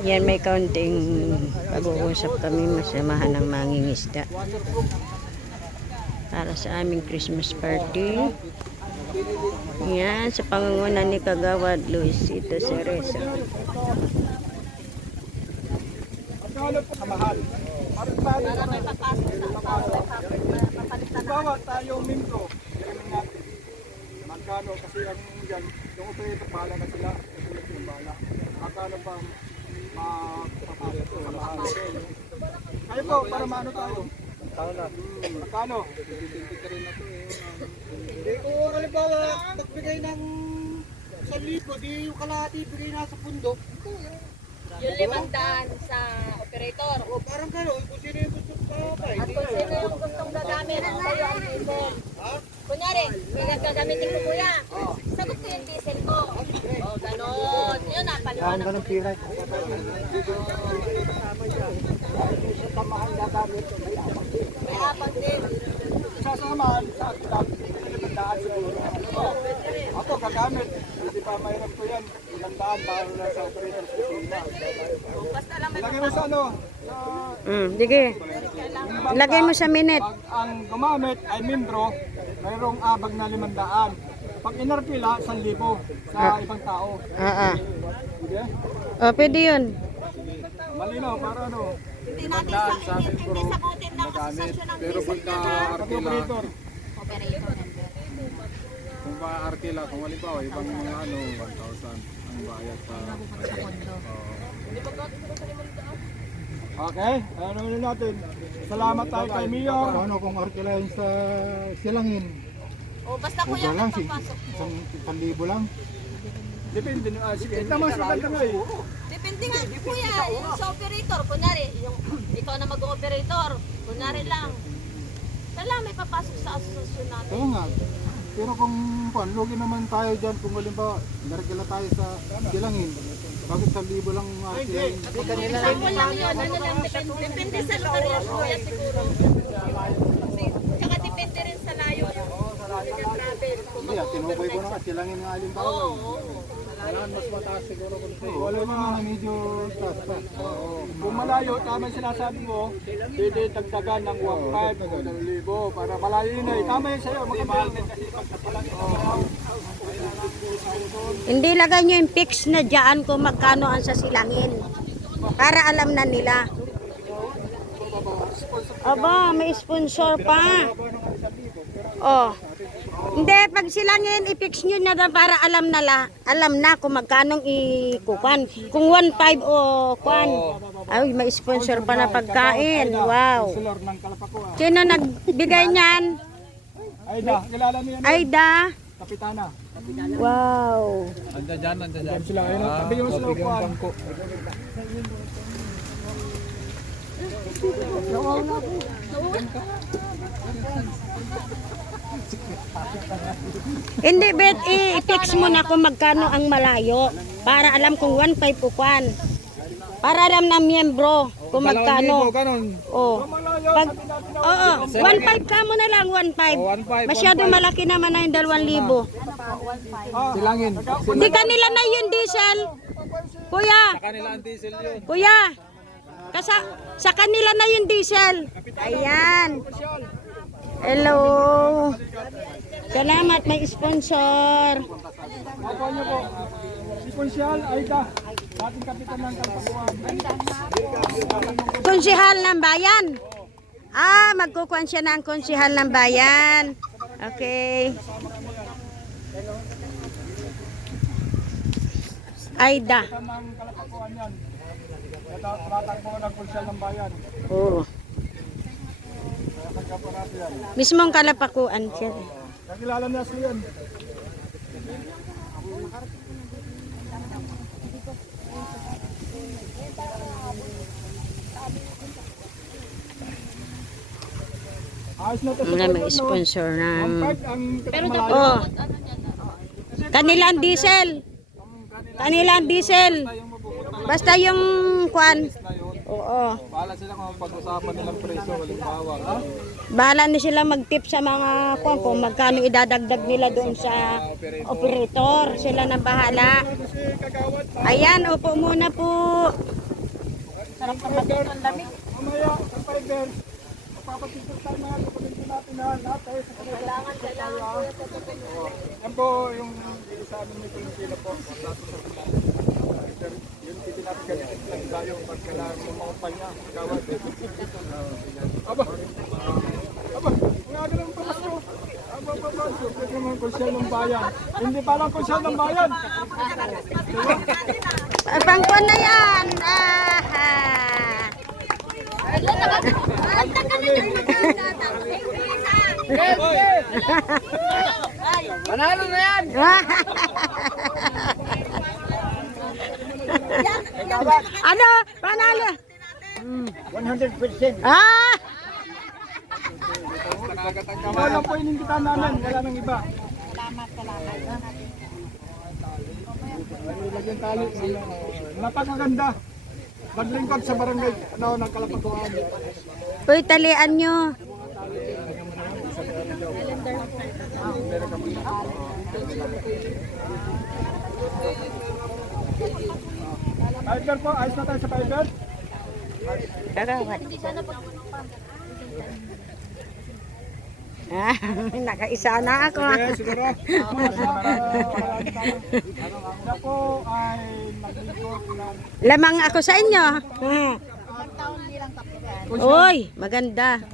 Yan, may kaunting pag-uusap kami, masamahan ng mangingisda para sa aming Christmas party. Yan, sa pangunguna ni Kagawad Luisito Cereza. Bawa tayong membro, magkano kasi ang dyan, yung operator bahala na sila, susunod yung bahala. Magkano pa mapapasok sa mahal. Kayo po, para maano tayo? Magkano? Hindi ko halimbawa, nagbigay ng 1,000, di yung kalahati bigay na sa pundo. Yung 500 sa operator. O parang gano'n, kung sino yung gusto pa pa. At kung sino yung gustong gagamit, sa'yo ang diesel. Kunyari, may nagagamitin ko kuya. Sagot ko yung diesel ko. O, gano'n. Yun na, paliwanag. Ganun piray. May apag din. Sasamahan sa akin lang, daan siguro. Ako gagamit, hindi pa mahirap ko yan. Ilang daan para na sa operator sa kusina. Basta lang may Lagay mo sa ano, sa... Sige. Lagay mo sa minute. Pag ang gumamit ay membro, mayroong abag na 500. Pag inarpila, 1,000 sa ibang tao. Sige? Pwede yun. Malinaw, para ano? hindi natin hindi sagutin ng asosasyon ng diesel niya na Pag-operator. operator. Kung pa-arkila, kung halimbawa, ibang mga 1,000 ang bayad sa pondo. Okay, ano natin? Salamat tayo kay Mayor. Ano kung arkilahin sa silangin? O, basta kuya, Lang, magpapasok mo. isang 1,000 lang. Depende na. Sige, naman sa kanta nga eh. Depende nga, kuya, yung sa operator, kunyari, yung ikaw na mag-operator, kunyari lang. Wala, may papasok sa asosasyon natin. Kaya nga. Pero kung lugi naman tayo dyan, kung halimbawa, narkila tayo sa silangin, bakit 1,000 lang arkilahin? Example lang yun, ano lang, depende sa lugar kuya siguro. Tsaka depende rin sa layo yung travel. Hindi, tinukoy ko na silangin nga halimbawa. Oo. Kailangan mas mataas siguro kung sa'yo. Wala naman na medyo taas pa. Kung malayo, tama yung sinasabi mo, pwede dagdagan ng 1,500 o 1,000 para malayo na eh. Tama yun sa'yo, makapal. Hindi lagay nyo yung fix na dyan kung magkano ang sasilangin. Para alam na nila. Aba, may sponsor pa. Oh. Hindi, pag silangin, i-fix nyo na doon para alam na kung magkano ikukuan. Kung 1,500 o kuan. Ay, may sponsor pa na pagkain. Wow. Sulor ng Kalapakuan. Sino nagbigay niyan? Aida, kilala mo yan? Aida. Kapitana. Wow. Nandiyan dyan, nandiyan dyan. Sila, ayun, tabi yung sila kuan. Hindi, bet, i-fix mo na kung magkano ang malayo. Para alam kung 1,500 upuan. Para alam na miyembro kung magkano. Oh. Pag, oo, 1,500 ka mo na lang, 1,500. Masyado malaki naman na yung 2,000. Silangin. Hindi kanila na yung diesel. Kuya, Kanila ang diesel yun. kuya. Sa kanila na yung diesel. Ayan. Hello. Salamat, may sponsor. Ako niyo po. Si Konsyal Aida, ating kapitan ng Kalapakuan. Konsihal ng bayan. Magkukuhan siya ng konsihal ng bayan. Okay. Aida. Kapitan ng Kalapakuan yan. Tatakbo ng Konsyal ng Bayan. Oo. Nagkapo natin yan. Mismong Kalapakuan siya. Nakilala niya siya yan. Ayos na ito. Mga may sponsor ng... Pero Oh. Kanila ang diesel. Kanila ang diesel. Basta yung kwan. Oo. Bahala sila kung pag-usapan nilang preso, halimbawa. Ha? Bahala na sila mag-tip sa mga kung magkano idadagdag nila doon sa operator. Sila na bahala. Kasi kagawad, Ayan, upo muna po. Sarap ng matito, ang lamig. mamaya, sa fiber, magpapapicture tayo mga dokumento natin na lahat tayo sa kailangan. Yan po yung sa amin may Pilipino po. Yun hindi natin ganit lang tayo pag kailangan ng mga panya. Kagawad. Aba, mga ganun pa mas mo. Aba, super naman konsyal ng bayan. Hindi pa lang konsyal ng bayan. Pangkuan na yan. Aha. Panalo na yan! Ano? Panalo? 100%. Ah! Ikaw lang po iningitan namin, wala nang iba. Lagyan tali. Napakaganda. Maglingkod sa barangay ng Kalapaguan. Uy, talian nyo. Fiber po, ayos na tayo sa fiber. Kagawad. Ah, nakaisa na ako. Okay, siguro. Siya po ay naglingkod ng Lamang ako sa inyo. Hmm. Uy, maganda.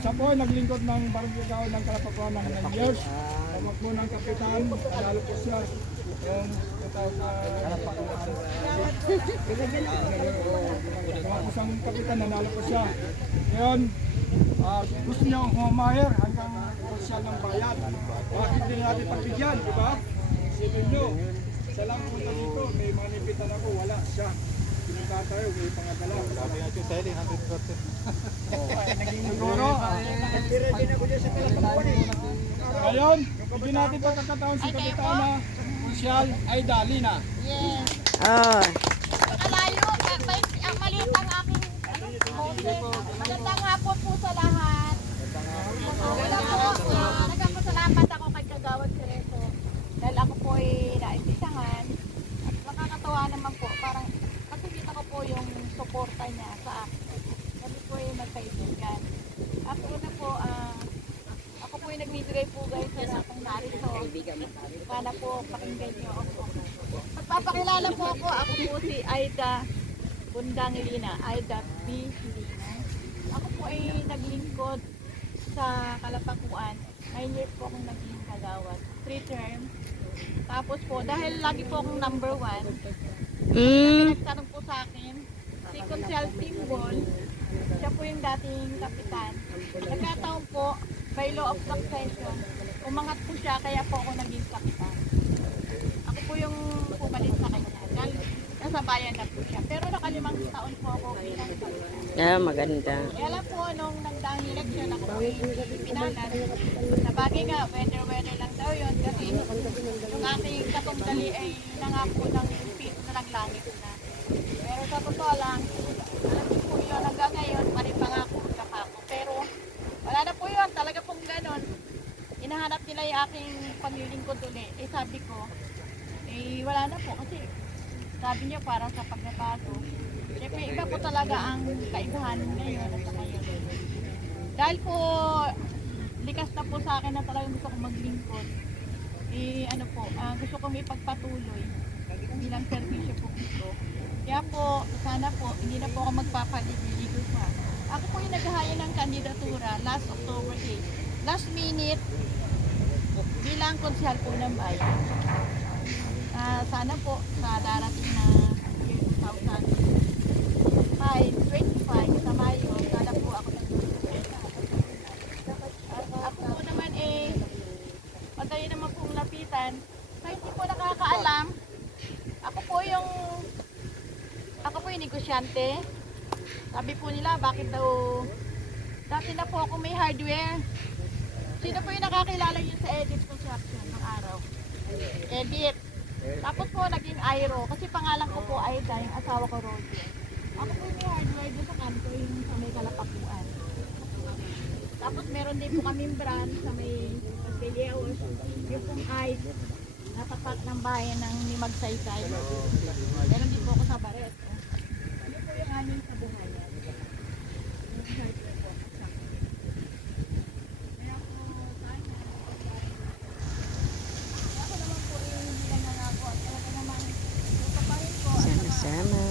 siya po ay naglingkod ng barangay Gawad ng Kalapaguan ng 9 years. Tawag po ng kapitan, lalo po siya. Yung katawag na Kalapaguan. Tawag isang kapitan, nanalo po siya. Ngayon, gusto niya humahir hanggang konsyal ng bayan. Bakit din natin pagbigyan, di ba? Isipin nyo, isa lang po na dito, may mga nipitan ako, wala siya. Pinunta tayo, may pangadala. Sabi nga siya, Sally, 100%. Siguro, din ako dyan sa Kalapaguan eh. Ngayon, bigyan natin pagkakataon si Kapitan na konsyal ay dali na. Yes. Oh. Nakalayo, maliit ang aking magandang hapon po sa lahat. Wala po, nagpapasalamat ako kay Kagawad Cerezo dahil ako po ay naibisangan at nakakatawa naman po, parang nakikita ko po yung suporta niya sa akin. Kami po ay magkaibigan. Ako na po, ako po ay nagbibigay po guys sa akong narito. Sana po pakinggan niyo ako. Magpapakilala po ako po si Aida Bundangilina, Aida B. Hilina. Ako po ay naglingkod sa Kalapaguan. 9 years po akong naging kagawad. 3 term. Tapos po, dahil lagi po akong number 1, nagtanong po sa akin, si Consial Timbol, siya po yung dating kapitan. Nagkataon po, by law of succession, umangat po siya, kaya po ako naging kapitan. Ako po yung pumalit sa kanya. Dahil nasa bayan na po siya. Pero nakalimang taon po ako bilang kapitan. Ah, maganda. Kaya lang po, nung nagdaang eleksyon, ako po yung pinanan. Sa bagay nga, weather lang daw yun. Kasi yung aking katumbali ay nangako ng peace na naglangit na. Pero sa totoo lang, alam niyo po yun, hanggang ngayon, panipangako ka pa ako. Pero wala na po yun, talaga pong ganon. Hinahanap nila yung aking paglilingkod ulit. Eh sabi ko, eh wala na po kasi sabi niya parang sa pagbabago. Siyempre iba po talaga ang kaibahan ngayon at saka yun. Dahil po likas na po sa akin na talagang gusto kong maglingkod. Eh ano po, gusto kong ipagpatuloy bilang servisyo publiko. Kaya po, sana po, hindi na po ako magpapaliligo pa. Ako po yung naghahaya ng kandidatura last October 8. Last minute, bilang konsyal po ng bayan. Sana po sa darating na year 2025 sa Mayo, sana po ako ako po naman pagkayo naman pong lapitan, kahit hindi po nakakaalam, ako po yung negosyante. Sabi po nila, bakit daw dati na po ako may hardware. Sino po yung nakakilala yun sa Edit Construction ng araw? Edit. Tapos po naging Airo, kasi pangalan ko po Aida, yung asawa ko Roger. Ako po may hardware doon sa kanto, yung sa may Kalapakuan. Tapos meron din po kaming brand sa may Pagpiliaw. Yung pong ice, natapat ng bayan ng Magsaysay. Meron din po ako sa Baret. Ano po yung aming kabuhayan? Yung hardware po. Kaya po, sana, ako naman po hindi na nangako. At talaga naman, ito pa rin po. Sama-sama.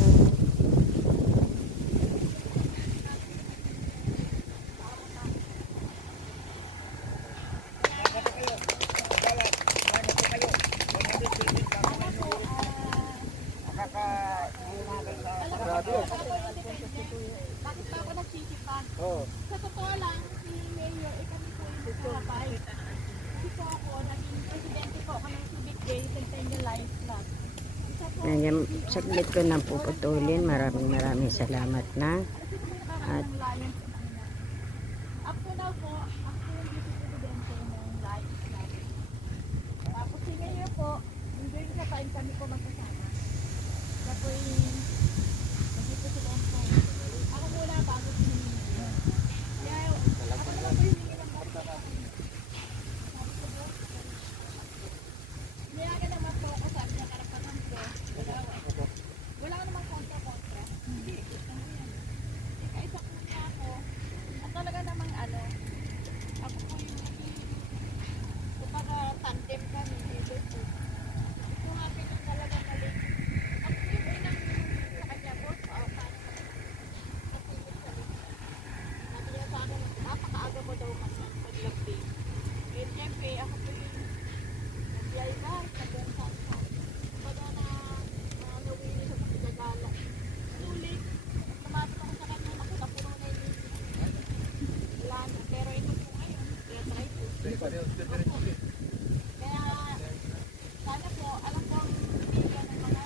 Bakit pa ako nagsisipan? Sa totoo lang, si Mayor, kami po yung kapay. Kasi po ako, naging presidente po ako ng Civic Day, Centennial Lions Club. Isa po, Ayan, saglit ko na puputulin. Maraming salamat na. at ng Lions sa kanila. Up to now po, ako yung vice-presidente ng Lions Club. Tapos si Mayor po, yung during sa time kami po magkasama. Siya po yung naging-presidente. Ako muna bago si Mayor. Kaya ako naman po yung hindi ng niyaga naman po ako sabi niya karapatan ko. Wala namang kontra-kontra. Hindi. Ikaisa po niya ako. At talaga namang ako po yung kumbaga tandem kami. Kung happy nung talaga mali. Ako po yung unang sa kanya po. Paano natimit sa link. Sabi niya sa akin, napakaaga mo daw kasi paglabing. And siyempre, ako po yung nagbiyay ba? Sabi ang saan. Kumbaga na nawili sa pagkagala. Sulit. Tumatap ako sa kanya, napuno na yung wala na. Pero ito po ngayon, kaya try po. Kaya, sana po, alam ko ang pilihan ng mga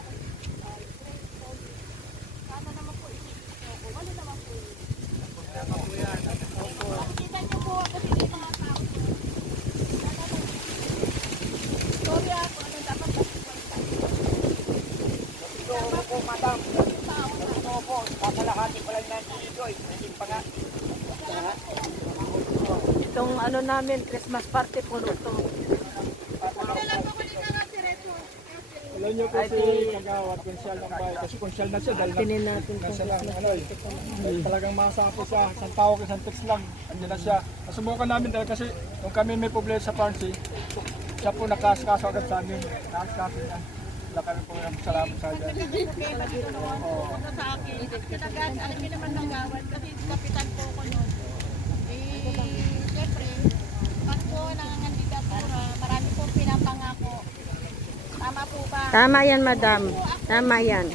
sana naman po inisip ko. Wala naman po yun. Nakikita niyo po kasi may mga tao. Sana naman. Sorry ako, ano dapat Itong ano namin, Christmas party po ito. Alam niyo po si Kagawad, konsyal ng bahay. Kasi konsyal na siya dahil nasa lang, talagang masapo siya. Isang tawag, isang text lang. Andiyan na siya. Nasubukan namin dahil kasi nung kami may problema sa pharmacy, siya po nakaskaso agad sa amin. Nakaskaso niya. Wala kami po ng salamat sa dyan. sa akin. Kinagat, alam niyo naman ng gawad kasi kapitan po ko noon. Siyempre, pag po nangangandidatura, marami pong pinapangako. Tama po ba? Tama yan, madam. Tama yan.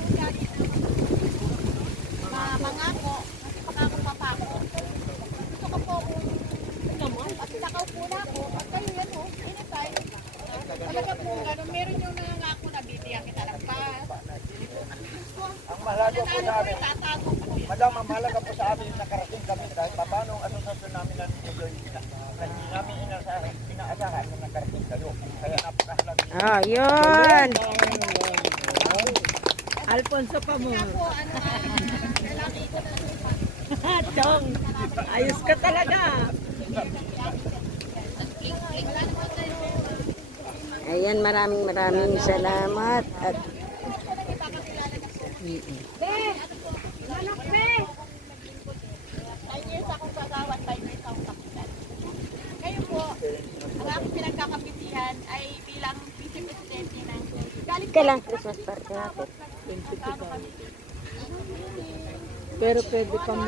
Mangako, kasi pangako pa pa ako. Gusto ko po kung at nakaw po na ako, at kayo yan o, anytime. Talaga po, gano'n, meron yung nangangako na bibigyan kita ng pass. Ang mahalaga po sa amin, Tatago ko. madam, ang mahalaga po sa amin nakarating kami kahit paano ang asosasyon namin na hindi namin inaasahan na nakarating kayo. Kaya napakahalaga. Oh, yun. Alfonso pa mo. Po, lalaki ko na lupa. Chong, ayos ka talaga. Ayan, maraming salamat. At Manok, be! 9 years akong kagawad, 5 years akong kapitan. Ngayon po, ang aking pinagkakapitihan ay bilang vice-presidente ng galing ka lang, Christmas party natin. Pero pwede ka ano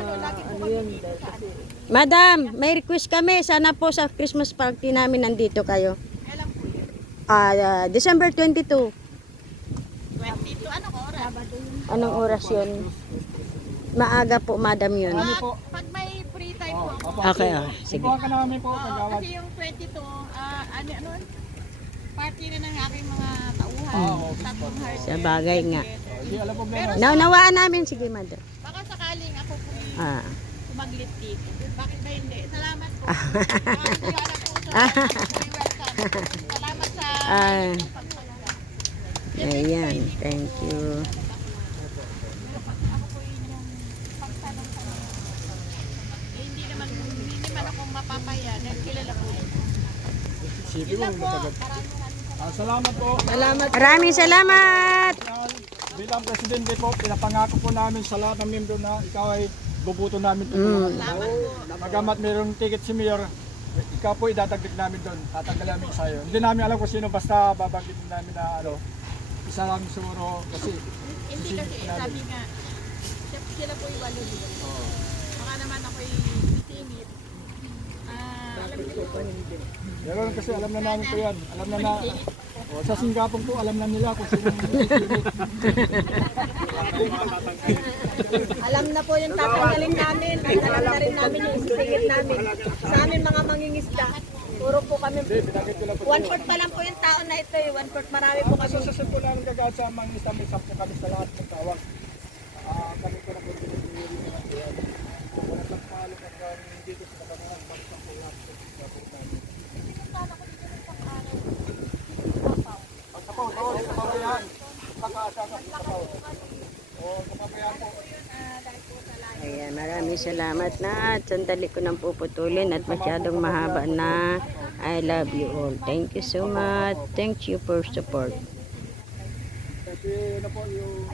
yun dahil kasi Madam, may request kami. Sana po sa Christmas party namin nandito kayo. Kailan po yun? December 22. 22, anong oras? Anong oras yun? Maaga po, madam yun. Pag may free time po ako. Okay, sige. Ikuha ka namin po, Oo, Kagawad. kasi yung 22, ano, party na ng aking mga tauhan. Tatlong heart. Sa bagay nga. Hindi, alam po ba? Naunawaan namin. Sige, madam. Baka sakaling ako po Ah. sumaglit dito. Bakit ba hindi? Salamat po. Sigara po sa welcome. Salamat sa inyong pagpapalala. Ayan, thank you. Ako po yung Isipin mo, matagal. Salamat po. Maraming salamat. Bilang presidente po, pinapangako po namin sa lahat ng membro na ikaw ay bubuto namin tutulungan. Magamat mayroong ticket si Mayor, ikaw po idadagdag namin doon, tatanggalin namin sa'yo. Hindi namin alam kung sino, basta babanggitin namin na isa lang siguro kasi Hindi kasi sabi nga, sila po yung walo dito. Baka naman ako'y singit. Alam niyo po. Pero kasi alam na namin po yan, alam na sa Singapore po alam na nila kung sino Alam na po yung tatanggalin namin. Alam na rin namin yung isisingit namin. Sa amin mga mangingisda. Puro po kami. One-fourth pa lang po yung taon na ito eh. One-fourth marami po kami. Sa po namin kagad sa mga isang may sampo kami sa lahat ng tawag. Kami ko na po pinili na yan. Wala lang palo hanggang dito sa katanungan para sa lahat sa Singapore namin. Pagsapaw, sapaw yan. Pagsapaw. Oo, sapaw po. Ayan, maraming salamat na at sandali ko nang puputulin at masyadong mahaba na. I love you all. Thank you so much. Thank you for support. Kasi na po yung